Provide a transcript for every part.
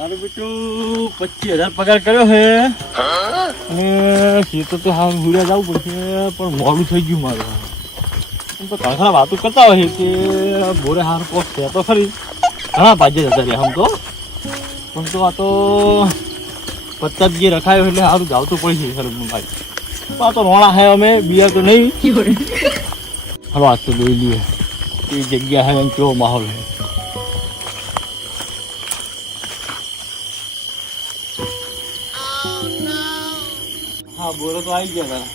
મારું બેટું પચીસ હજાર પગાર કર્યો છે. અને ખેતર તો હા હુડ્યા જવું પડશે પણ મોડું થઈ ગયું મારું. ઘણા વાતો કરતા હોય છે કે બોરે હાર કોક છે તો ખરી. ઘણા ભાજ્ય જતા રહ્યા આમ તો. પણ તો આ તો પચાસ જે રખાયો એટલે સારું જાવતું પડી છે ખરું ભાઈ. આ તો રોણા હે અમે બિયા તો નહીં. હલો આજ તો જોઈ લઈએ. એ જગ્યા હે એમ કેવો માહોલ હે. હા બોલો તો આવી ગયા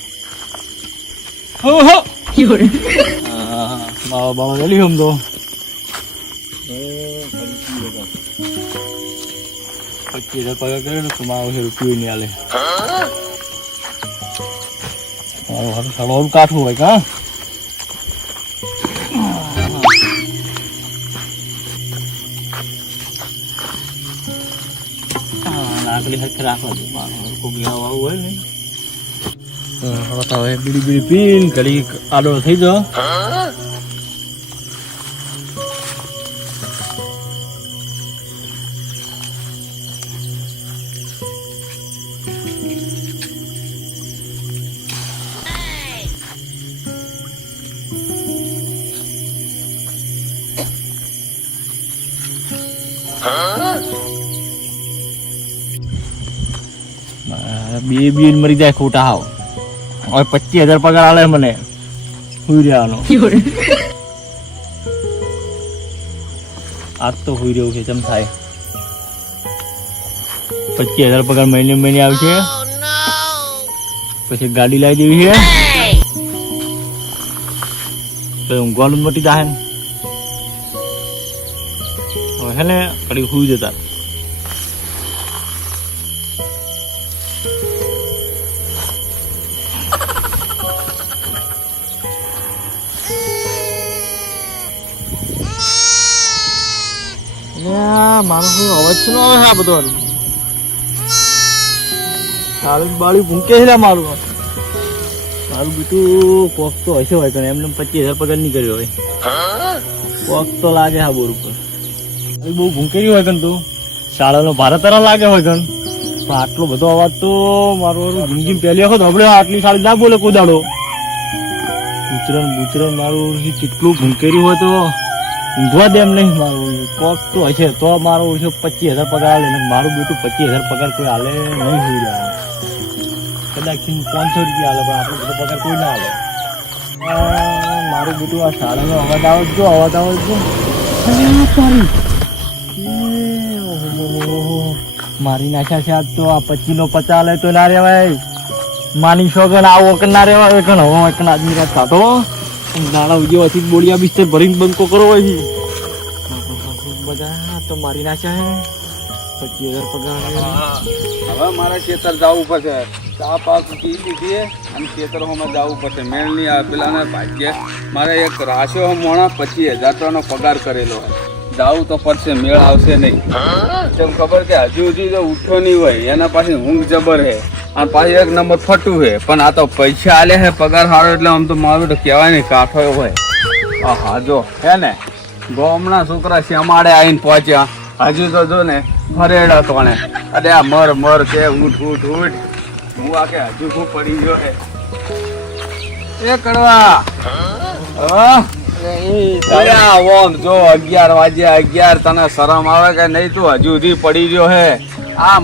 હો હો હા બાવા બાવા ગલી હમ તો પચીસ હજાર પગાર કર્યો ને તો મારો છે રૂપિયો નહીં આલે મારો હારું સાડો કાઠું હોય કા લાકડી હરખે રાખવા દે મારો હારું કોઈ બિહાવ આવું હોય ને હવે તો હવે બીડી બીડી પીન ઘડી આડો થઈ જાઓ બે બી મરી જાય ખોટા હાવ હવે પચીસ હજાર પગાર આલે મને. સુઈ રહેવાનો આજ તો હુઈ રહ્યું છે તેમ થાય. પચીસ હજાર પગાર મહિને મહિને આવશે પછી ગાડી લાવી દેવી છે. તો ઊંઘવાનું મટી જાય ને. હે ને કડી હુઈ જતા. કોઈ અવાજ શું આવે છે આ બધો? તારું બાળું ભૂંકે છે મારું? મારું બીટું કોક તો હશે હોય, પણ એમને પચીસ હજાર પગાર નહીં કર્યો હોય. કોક તો લાગે હા બોર ઉપર. બહુ ભૂંકેરી હોય કણ તું? શાળાનો ભારત તારા લાગે હોય કન પણ આટલો બધો અવાજ તો મારો જિંદગી પહેલી વખત આપણે આટલી શાળી ના બોલે કોદાડો ઉતરણ બુતરણ મારું કેટલું ભૂંકેરી હોય તો ઊંઘવા દેમ નહીં. મારું કોક તો હશે તો મારો ઓછો પચીસ હજાર પગાર આલે મારું બેટું પચીસ હજાર પગાર કોઈ હાલે નહીં હોઈ જાય કદાચ પાંચસો રૂપિયા હાલે પણ આપણો બધો પગાર કોઈ ના હાલે મારું બેટું આ શાળાનો અવાજ આવે જો અવાજ આવે જો. મારી નાખ્યા છે આજ તો આ પચીસ નો પચાસ લે તો ના રેવાય. માની શોગન આવો કે ના રેવાય. કણ હવે એક આદમી રાત નાણા ઉજવાથી જ બોડિયા બિસ્તર ભરીને બંકો કરો હોય છે બધા તો મારી નાખ્યા હે. પચીસ હજાર પગાર હવે મારે ખેતર જવું પડશે. ચા પાક પી લીધી અને ખેતરોમાં જવું પડશે. મેળ નહીં આવે. પેલાને ભાગ્ય મારે એક રાશો મોણા પચીસ હજાર ટકાનો પગાર કરેલો જવું તો પડશે. મેળ આવશે નહીં. તેમ ખબર કે હજુ હજુ જો ઉઠ્યો નહીં હોય. એના પાસે ઊંઘ જબર હે. અને પાછી એક નંબર ફટું હે પણ આ તો પૈસા આલે હે પગાર સારો એટલે આમ તો મારું તો કહેવાય નહીં, કાઠો હોય હા જો, હે ને? ગોમના છોકરા શ્યામાડે આવીને પહોંચ્યા. હજુ તો જો ને ફરેડા કોણે. અરે આ મર મર કે ઉઠ ઉઠ ઉઠ. હું આ કે હજુ શું પડી ગયો હે એ કડવા. જો, અગિયાર વાગ્યા, અગિયાર, તને શરમ આવે કે નહીં તું હજુ સુધી પડી રહ્યો હે આમ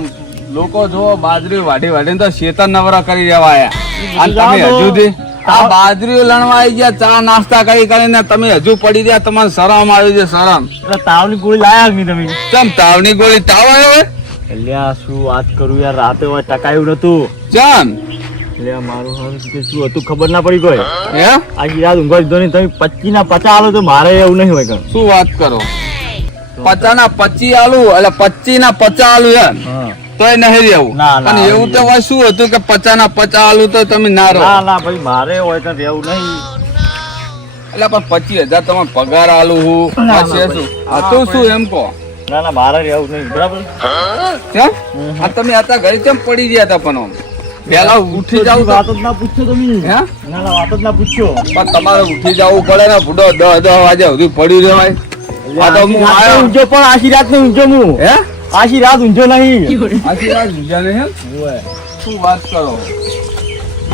લોકો જો બાજરી વાઢી વાઢીને તો શેતર નવરા કરી રહ્યા આયા અને તમે હજુ સુધી આ બાજરીઓ લણવા ગયા ચા નાસ્તા કરી કરીને તમે હજુ પડી રહ્યા તમારે શરમ આવી છે શરમ. તાવની ગોળી લાયા નહીં તમે? કેમ તાવની ગોળી? તાવ આવ્યો અલ્યા શું વાત કરું યાર રાતે હોય ટકાયું નતું ચાન એટલે મારું કે શું હતું ખબર ના પડી કોઈ. હે? ઊંઘવા દીધો નહીં તમે પચી ના પચા આલો તો મારે એવું નહીં હોય કણ શું વાત કરો? પચા ના પચી આલુ એટલે પચી ના પચા આલુ યાર હા. તોય નહીં રહેવું. અને એવું તો હોય શું હતું કે પચાસ ના પચા આલુ તો તમે ના રહો. ના ના ભાઈ મારે હોય તો રહેવું નહીં. એટલે પણ પચીસ હજાર તમે પગાર આલુ હું. હતું શું? એમ કહો? ના ના મારે રહેવું નહીં બરાબર? કેમ આ તમે આતા ઘરે કેમ પડી ગયા હતા પણ પેલા ઉઠી જાવ વાત જ ના પૂછો તમે. હે? ના ના વાત જ ના પૂછ્યો પણ તમારે ઉઠી જવું પડે ને ભૂડો દસ દસ વાગે સુધી પડ્યું રહેવાય. આ તો હું આવ્યો. ઊંઘ્યો પણ આખી રાત નહીં ઊંઘ્યો હું હે? આખી રાત ઊંઘ્યો નહીં આખી રાત ઊંઘ્યા નહીં શું વાત કરો?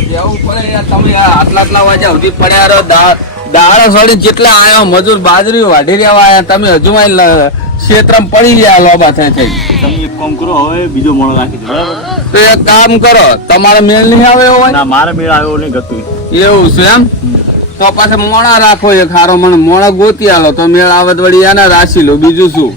જવું પડે યાર તમે યાર આટલા આટલા વાગ્યા સુધી પડ્યા રહો. દાડા સડી જેટલા આયા મજૂર બાજરી વાઢી રહ્યા આયા તમે હજુ ક્ષેત્રમ પડી ગયા લોબા થઈ થઈ તમે એક કામ કરો હવે બીજો મોણો રાખી દો તો એક કામ કરો તમારે મેળ નહીં આવે એવો હોય? ના મારે મેળ આવ્યો નહીં ગતું. એવું છે એમ? તો પાછા મોણા રાખો એક હારો મને મોણા ગોતી આલો. તો મેળ આવે વળી એના રાશી લો બીજું શું?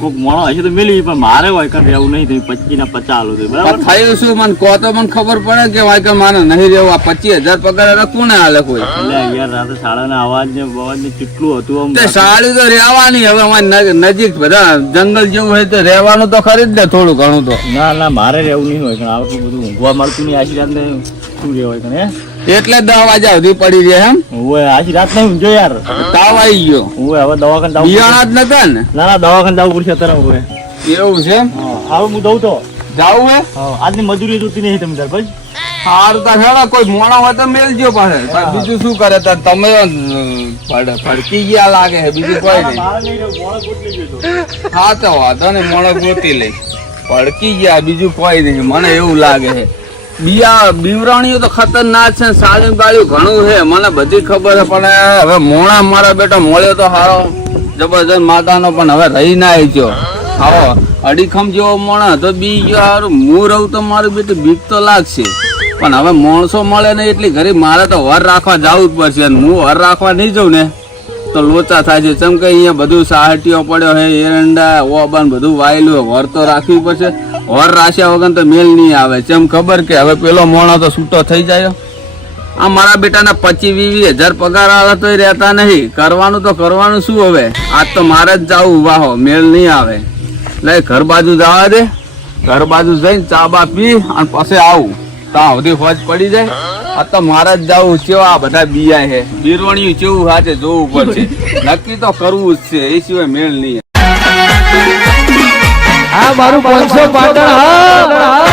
કોઈક મોણો હશે તો મેલી પણ મારે વાયકર કર રહેવું નહીં થયું પચીસ ના પચાસ આલો થયું બરાબર. થયું શું મને કહો તો મને ખબર પડે કે વાયકર મારે નહીં રહેવું આ પચીસ હજાર પગાર હવે કોને હાલે કોઈ? એટલે યાર રાતે શાળાના અવાજ ને અવાજ ને કેટલું હતું આમ. તે સાડી તો રહેવાની હવે અમારી નજીક બધા જંગલ જેવું હોય તો રહેવાનું તો ખરી જ ને થોડું ઘણું તો. ના ના મારે રહેવું નહીં હોય પણ આવતું બધું ઊંઘવા મળતું નહીં આશીર્વાદ ને શું રહેવાય કણે એટલે દસ વાગ્યા સુધી પડી રહ્યા એમ? ઓવે આખી રાત નહીં ઊંઝો યાર. તાવ આવી ગયો. ઓવે હવે દવાખાને જવું બિયાણા જ નતા ને? ના ના દવાખાને જવું પડશે અત્યારે ઓવે એવું છે હવે હું દઉં તો. જાવું હે? આજની મજૂરી જોતી નહીં તમે તાર ભાઈ હારું તો હેડા કોઈ મોણા હોય તો મેલજો પાસે બીજું શું કરે તાર? તમે ફડકી ગયા લાગે છે બીજું કોઈ નહીં. હા તો વાંધો ને મોણો ગોતી લઈ ફડકી ગયા બીજું કોઈ નહીં. મને એવું લાગે છે. બિયા બીવરાણીઓ તો ખતરનાક છે, સાજન બાળ્યું ઘણું છે, મને બધી ખબર છે, પણ હવે મોણા મારા બેટા મળ્યો તો હારો. જબરજસ્ત માતાનો પણ હવે રહી ના ગયો. આવો, અડીખમ જેવો મોણા, તો બી ગયો હારું. હું રહું તો મારું બેટું બીક તો લાગશે. પણ હવે માણસો મળે ને એટલી ઘરે મારે તો વર રાખવા જવું જ પડશે હું વર રાખવા નહીં જાઉં ને. તો લોચા થાય છે. ચમ કે અહીંયા બધું સાહટીઓ પડ્યો હે એરંડા, ઓબાન બધું વાયેલું. વર તો રાખવી પડશે. વર રાખ્યા વગર તો મેલ નહીં આવે. ચમ ખબર કે હવે પેલો મોણો તો છૂટો થઈ જાય. આ મારા બેટાના પચીસ વીસ હજાર પગાર આવે તોય રહેતા નહીં. કરવાનું તો કરવાનું શું હવે? આજ તો મારે જ જાવું. વાહો મેળ નહીં આવે. લે, ઘર બાજુ જવા દે. ઘર બાજુ જઈને ચા બા પી અને પછી આવું. ત્યાં સુધી ફોજ પડી જાય. આ તો મારે જ જાવું છે, આ બધા બીયા છે. બીરવણિયું કેવું હાથે જોવું પડશે. નક્કી તો કરવું જ છે, એ સિવાય મેળ નહીં. આ મારું પાંચસો પાટણ, હા.